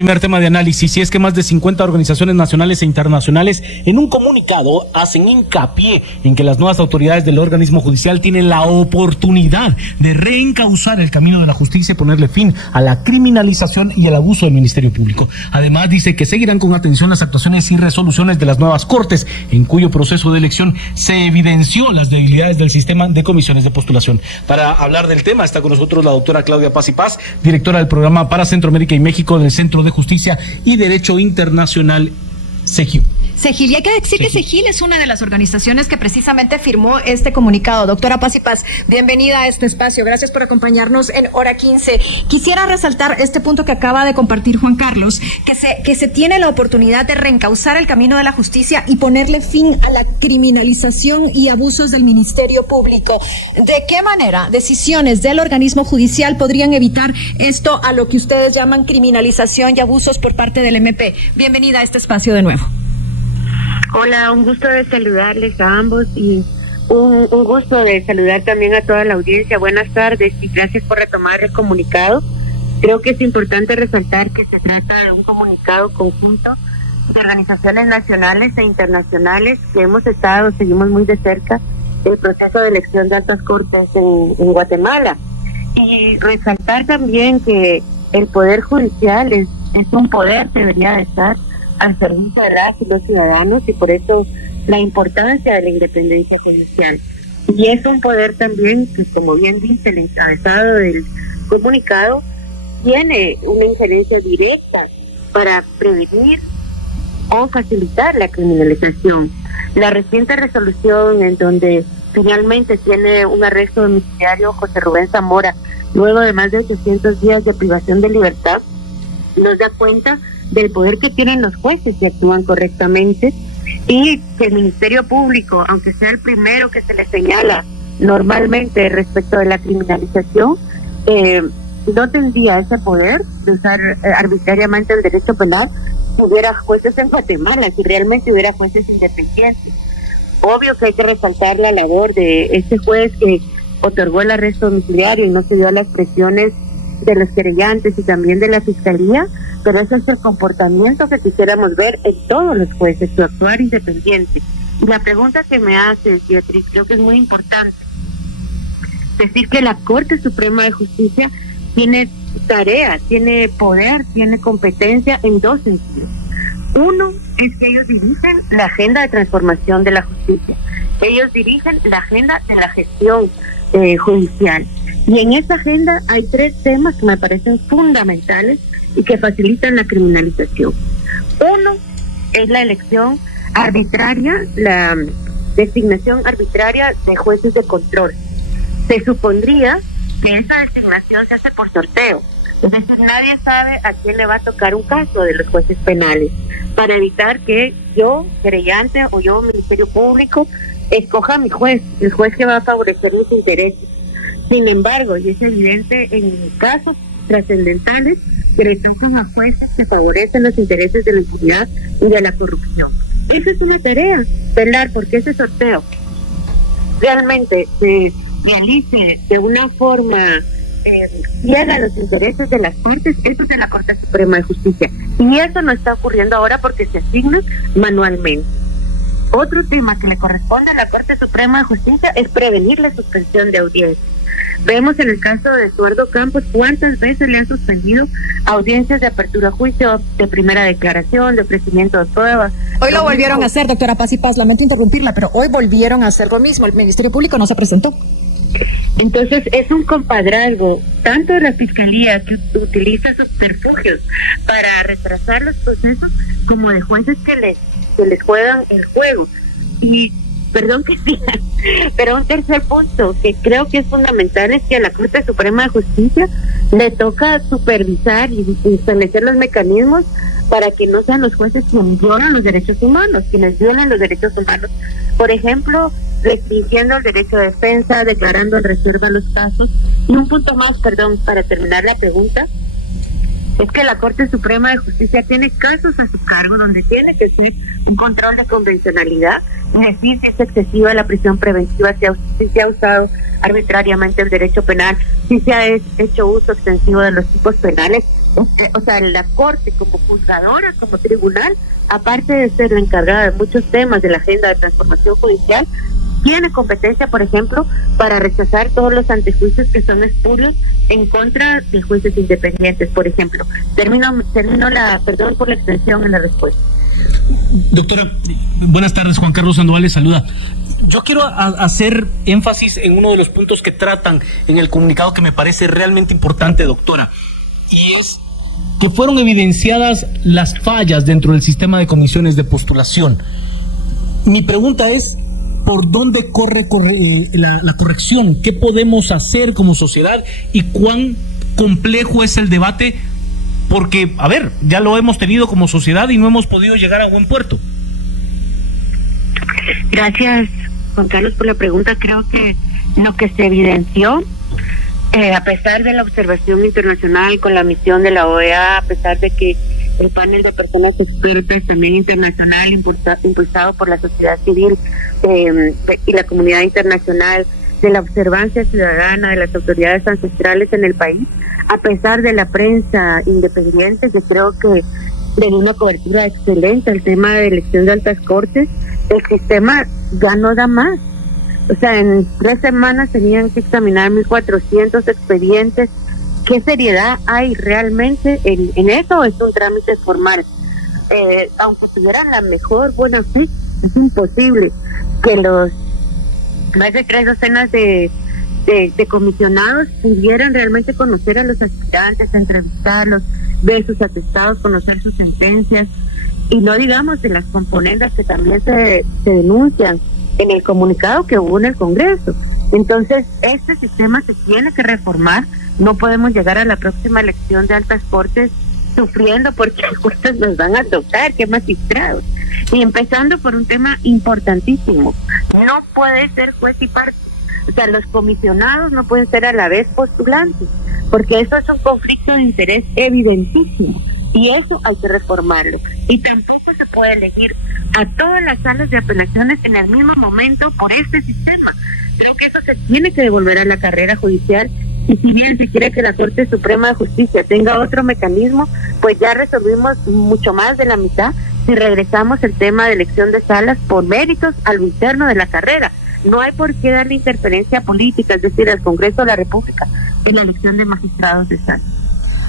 Primer tema de análisis, y es que más de 50 organizaciones nacionales e internacionales en un comunicado hacen hincapié en que las nuevas autoridades del organismo judicial tienen la oportunidad de reencauzar el camino de la justicia y ponerle fin a la criminalización y el abuso del Ministerio Público. Además, dice que seguirán con atención las actuaciones y resoluciones de las nuevas cortes, en cuyo proceso de elección se evidenció las debilidades del sistema de comisiones de postulación. Para hablar del tema está con nosotros la doctora Claudia Paz y Paz, directora del programa para Centroamérica y México del Centro de Justicia y Derecho Internacional, CEGIU. CEGIL, y hay que decir que CEGIL es una de las organizaciones que precisamente firmó este comunicado. Doctora Paz y Paz, bienvenida a este espacio. Gracias por acompañarnos en Hora 15. Quisiera resaltar este punto que acaba de compartir Juan Carlos, que se tiene la oportunidad de reencauzar el camino de la justicia y ponerle fin a la criminalización y abusos del Ministerio Público. ¿De qué manera decisiones del organismo judicial podrían evitar esto a lo que ustedes llaman criminalización y abusos por parte del MP? Bienvenida a este espacio de nuevo. Hola, un gusto de saludarles a ambos y un gusto de saludar también a toda la audiencia. Buenas tardes y gracias por retomar el comunicado. Creo que es importante resaltar que se trata de un comunicado conjunto de organizaciones nacionales e internacionales que seguimos muy de cerca el proceso de elección de altas cortes en Guatemala. Y resaltar también que el Poder Judicial es un poder, debería de estar al servicio de las y los ciudadanos, y por eso la importancia de la independencia judicial. Y es un poder también que, como bien dice el encabezado del comunicado, tiene una injerencia directa para prevenir o facilitar la criminalización. La reciente resolución en donde finalmente tiene un arresto domiciliario José Rubén Zamora, luego de más de 800 días de privación de libertad, nos da cuenta del poder que tienen los jueces si actúan correctamente, y que el Ministerio Público, aunque sea el primero que se le señala normalmente respecto de la criminalización, no tendría ese poder de usar arbitrariamente el derecho penal si hubiera jueces en Guatemala, si realmente hubiera jueces independientes. Obvio que hay que resaltar la labor de este juez que otorgó el arresto domiciliario y no se dio a las presiones de los querellantes y también de la Fiscalía, pero ese es el comportamiento que quisiéramos ver en todos los jueces, su actuar independiente. Y la pregunta que me hace, Beatriz, creo que es muy importante, decir que la Corte Suprema de Justicia tiene tarea, tiene poder, tiene competencia en dos sentidos. Uno es que ellos dirigen la agenda de transformación de la justicia, ellos dirigen la agenda de la gestión judicial. Y en esa agenda hay tres temas que me parecen fundamentales y que facilitan la criminalización. Uno es la elección arbitraria, la designación arbitraria de jueces de control. Se supondría que esa designación se hace por sorteo. Entonces nadie sabe a quién le va a tocar un caso de los jueces penales, para evitar que yo, querellante, o yo, Ministerio Público, escoja a mi juez, el juez que va a favorecer mis intereses. Sin embargo, y es evidente en casos trascendentales que le tocan a jueces que favorecen los intereses de la impunidad y de la corrupción. Esa es una tarea, velar porque ese sorteo realmente se realice de una forma ciega a los intereses de las Cortes. Eso es de la Corte Suprema de Justicia. Y eso no está ocurriendo ahora porque se asigna manualmente. Otro tema que le corresponde a la Corte Suprema de Justicia es prevenir la suspensión de audiencias. Vemos en el caso de Eduardo Campos cuántas veces le han suspendido audiencias de apertura a juicio, de primera declaración, de ofrecimiento de pruebas. Hoy lo volvieron a hacer, doctora Paz y Paz, lamento interrumpirla, pero hoy volvieron a hacer lo mismo. El Ministerio Público no se presentó. Entonces es un compadrazgo tanto de la Fiscalía, que utiliza subterfugios para retrasar los procesos, como de jueces que les juegan el juego. Y perdón que siga, pero un tercer punto que creo que es fundamental es que a la Corte Suprema de Justicia le toca supervisar y establecer los mecanismos para que no sean los jueces quienes violan los derechos humanos, quienes violen los derechos humanos. Por ejemplo, restringiendo el derecho de defensa, declarando en reserva los casos. Y un punto más, perdón, para terminar la pregunta, es que la Corte Suprema de Justicia tiene casos a su cargo donde tiene que ser un control de convencionalidad, es decir, si es excesiva la prisión preventiva, si se ha usado arbitrariamente el derecho penal, si se ha hecho uso extensivo de los tipos penales, o sea, la Corte como juzgadora, como tribunal, aparte de ser la encargada de muchos temas de la agenda de transformación judicial, tiene competencia, por ejemplo, para rechazar todos los antejuicios que son espurios en contra de jueces independientes, por ejemplo. Perdón por la extensión en la respuesta. Doctora, buenas tardes. Juan Carlos Sandoval les saluda. Yo quiero hacer énfasis en uno de los puntos que tratan en el comunicado que me parece realmente importante, doctora, y es que fueron evidenciadas las fallas dentro del sistema de comisiones de postulación. Mi pregunta es, ¿por dónde corre la corrección? ¿Qué podemos hacer como sociedad y cuán complejo es el debate? Porque, a ver, ya lo hemos tenido como sociedad y no hemos podido llegar a buen puerto. Gracias, Juan Carlos, por la pregunta. Creo que lo que se evidenció, a pesar de la observación internacional con la misión de la OEA, a pesar de que el panel de personas expertas también internacional, impulsado por la sociedad civil y la comunidad internacional, de la observancia ciudadana de las autoridades ancestrales en el país, a pesar de la prensa independiente, que creo que de una cobertura excelente el tema de elección de altas cortes, el sistema ya no da más. O sea, en 3 semanas tenían que examinar 1.400 expedientes. ¿Qué seriedad hay realmente en eso? Es un trámite formal. Aunque tuvieran la mejor buena fe, es imposible que los más de 3 docenas de comisionados pudieran realmente conocer a los aspirantes, entrevistarlos, ver sus atestados, conocer sus sentencias, y no digamos de las componendas que también se denuncian en el comunicado que hubo en el Congreso. Entonces, este sistema se tiene que reformar. No podemos llegar a la próxima elección de altas cortes sufriendo porque los jueces nos van a tocar, que magistrados. Y empezando por un tema importantísimo, no puede ser juez y parte. O sea, los comisionados no pueden ser a la vez postulantes, porque eso es un conflicto de interés evidentísimo, y eso hay que reformarlo. Y tampoco se puede elegir a todas las salas de apelaciones en el mismo momento por este sistema. Creo que eso se tiene que devolver a la carrera judicial, y si bien se quiere que la Corte Suprema de Justicia tenga otro mecanismo, pues ya resolvimos mucho más de la mitad si regresamos el tema de elección de salas por méritos a lo interno de la carrera. No hay por qué darle interferencia política, es decir, al Congreso de la República, en la elección de magistrados de sala.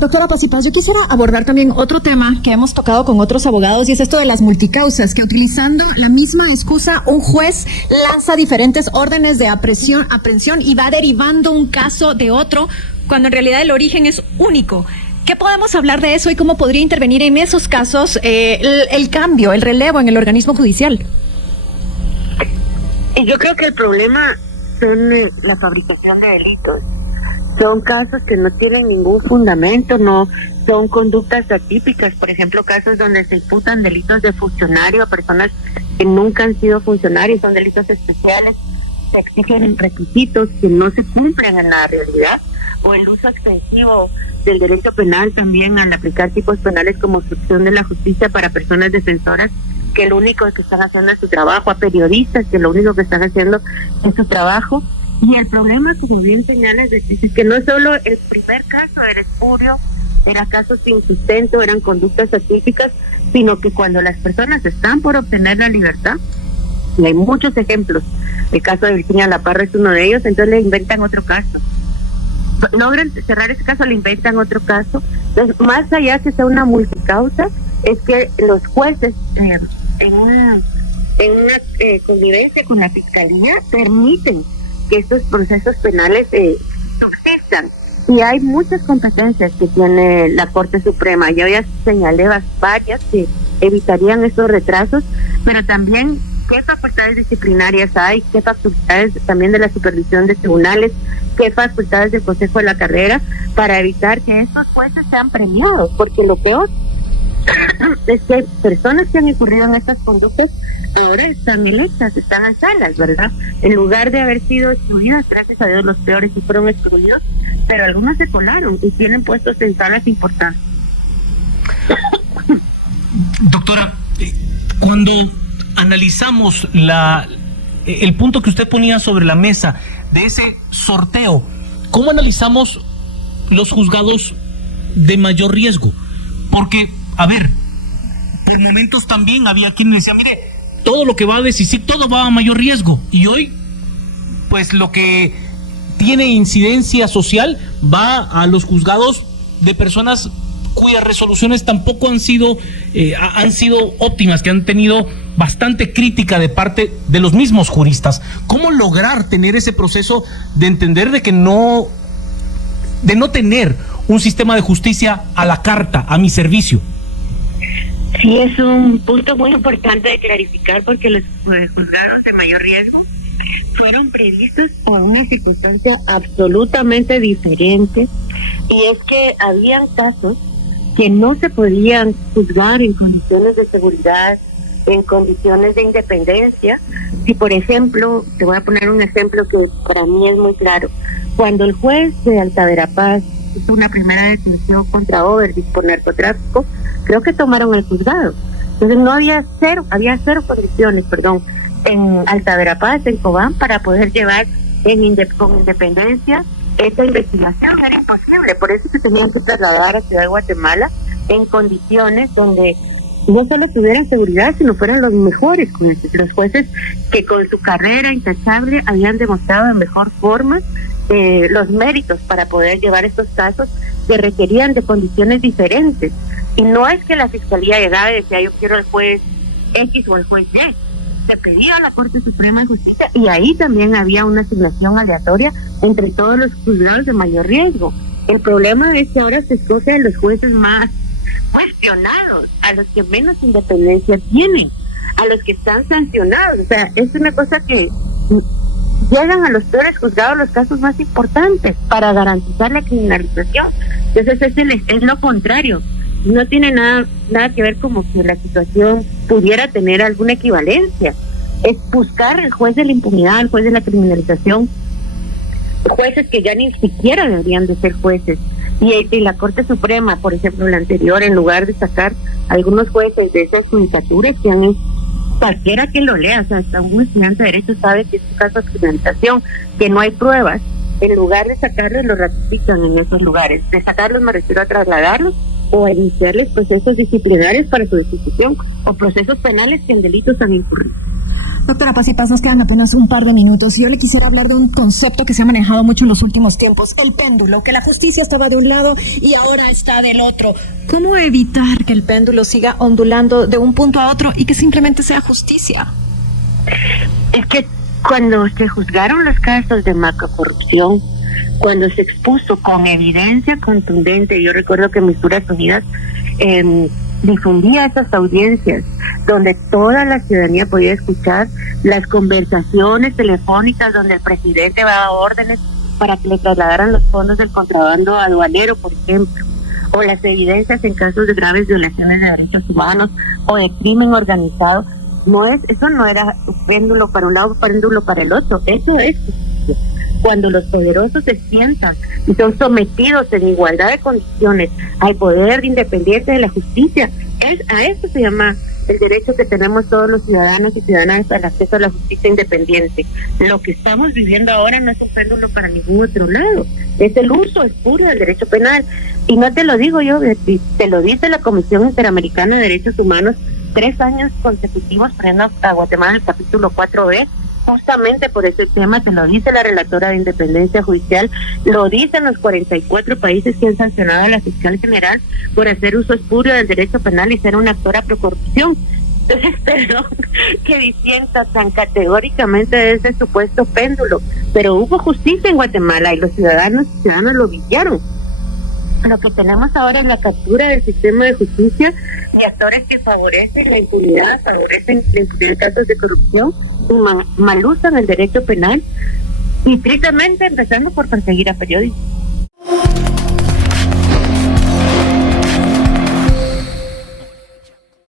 Doctora Paz y Paz, yo quisiera abordar también otro tema que hemos tocado con otros abogados, y es esto de las multicausas, que utilizando la misma excusa, un juez lanza diferentes órdenes de aprehensión y va derivando un caso de otro, cuando en realidad el origen es único. ¿Qué podemos hablar de eso y cómo podría intervenir en esos casos el cambio, el relevo en el organismo judicial? Y yo creo que el problema son la fabricación de delitos. Son casos que no tienen ningún fundamento, no son conductas atípicas. Por ejemplo, casos donde se imputan delitos de funcionario a personas que nunca han sido funcionarios, son delitos especiales, se exigen requisitos que no se cumplen en la realidad, o el uso extensivo del derecho penal también al aplicar tipos penales como obstrucción de la justicia para personas defensoras que lo único que están haciendo es su trabajo, a periodistas que lo único que están haciendo es su trabajo. Y el problema, como bien señalas, es que no solo el primer caso era espurio, era caso sin sustento, eran conductas atípicas, sino que cuando las personas están por obtener la libertad, y hay muchos ejemplos, el caso de Virginia La Parra es uno de ellos, entonces le inventan otro caso. Logran cerrar ese caso, le inventan otro caso. Entonces, más allá que sea una multicausa, es que los jueces en una convivencia con la fiscalía permiten que estos procesos penales subsistan. Y hay muchas competencias que tiene la Corte Suprema. Yo ya señalé varias que evitarían estos retrasos, pero también qué facultades disciplinarias hay, qué facultades también de la supervisión de tribunales, qué facultades del Consejo de la Carrera para evitar que estos jueces sean premiados, porque lo peor es que hay personas que han incurrido en estas conductas ahora están electas, están en salas, ¿verdad? En lugar de haber sido excluidas, gracias a Dios los peores sí fueron excluidos, pero algunos se colaron y tienen puestos en salas importantes. Doctora, cuando analizamos el punto que usted ponía sobre la mesa de ese sorteo, ¿cómo analizamos los juzgados de mayor riesgo. Porque, a ver, por momentos también había quien decía, mire, todo lo que va de CICIG, todo va a mayor riesgo. Y hoy, pues lo que tiene incidencia social va a los juzgados de personas cuyas resoluciones tampoco han sido óptimas, que han tenido bastante crítica de parte de los mismos juristas. ¿Cómo lograr tener ese proceso de entender de no tener un sistema de justicia a la carta, a mi servicio? Sí, es un punto muy importante de clarificar, porque los juzgados de mayor riesgo fueron previstos por una circunstancia absolutamente diferente, y es que habían casos que no se podían juzgar en condiciones de seguridad, en condiciones de independencia. Si, por ejemplo, te voy a poner un ejemplo que para mí es muy claro, cuando el juez de Alta Verapaz hizo una primera detención contra Overdis por narcotráfico, creo que tomaron el juzgado. Entonces había cero condiciones, en Alta Verapaz, en Cobán, para poder llevar con independencia esta investigación. Era imposible, por eso se tenían que trasladar a Ciudad de Guatemala en condiciones donde no solo tuvieran seguridad, sino fueran los mejores jueces, los jueces que con su carrera intachable habían demostrado de mejor forma los méritos para poder llevar estos casos que requerían de condiciones diferentes. Y no es que la fiscalía llegaba y decía, yo quiero el juez X o el juez Y. Se pedía a la Corte Suprema de Justicia, y ahí también había una asignación aleatoria entre todos los juzgados de mayor riesgo. El problema es que ahora se escoge a los jueces más cuestionados, a los que menos independencia tienen, a los que están sancionados. O sea, es una cosa que llegan a los peores juzgados los casos más importantes para garantizar la criminalización. Entonces es lo contrario. No tiene nada que ver como que la situación pudiera tener alguna equivalencia. Es buscar el juez de la impunidad, el juez de la criminalización, jueces que ya ni siquiera deberían de ser jueces. Y la Corte Suprema, por ejemplo, la anterior, en lugar de sacar algunos jueces de esas judicaturas, que han, cualquiera que lo lea, o sea, hasta un estudiante de Derecho sabe que es un caso de criminalización, que no hay pruebas, en lugar de sacarlos, los ratifican en esos lugares. De sacarlos me refiero a trasladarlos o a iniciarles procesos disciplinarios para su destitución, o procesos penales que en delitos han incurrido. Doctora Paz y Paz, nos quedan apenas un par de minutos. Yo le quisiera hablar de un concepto que se ha manejado mucho en los últimos tiempos, el péndulo, que la justicia estaba de un lado y ahora está del otro. ¿Cómo evitar que el péndulo siga ondulando de un punto a otro y que simplemente sea justicia? Es que cuando se juzgaron los casos de macrocorrupción, cuando se expuso con evidencia contundente, yo recuerdo que Misturas Unidas difundía esas audiencias donde toda la ciudadanía podía escuchar las conversaciones telefónicas donde el presidente daba órdenes para que le trasladaran los fondos del contrabando aduanero, por ejemplo, o las evidencias en casos de graves violaciones de derechos humanos o de crimen organizado. Eso no era un péndulo para un lado, péndulo para el otro. Eso es cuando los poderosos se sientan y son sometidos en igualdad de condiciones al poder independiente de la justicia. A eso se llama el derecho que tenemos todos los ciudadanos y ciudadanas al acceso a la justicia independiente. Lo que estamos viviendo ahora no es un péndulo para ningún otro lado, es el uso espurio del derecho penal. Y no te lo digo yo, te lo dice la Comisión Interamericana de Derechos Humanos, 3 años consecutivos poniendo a Guatemala el capítulo 4B, justamente por ese tema. Te lo dice la relatora de Independencia Judicial, lo dicen los 44 países que han sancionado a la fiscal general por hacer uso espurio del derecho penal y ser una actora pro corrupción. Entonces, perdón que disienta tan categóricamente de ese supuesto péndulo, pero hubo justicia en Guatemala y los ciudadanos lo vivieron. Lo que tenemos ahora es la captura del sistema de justicia y actores que favorecen la impunidad, en casos de corrupción y mal usan el derecho penal, y tristemente empezando por perseguir a periodistas.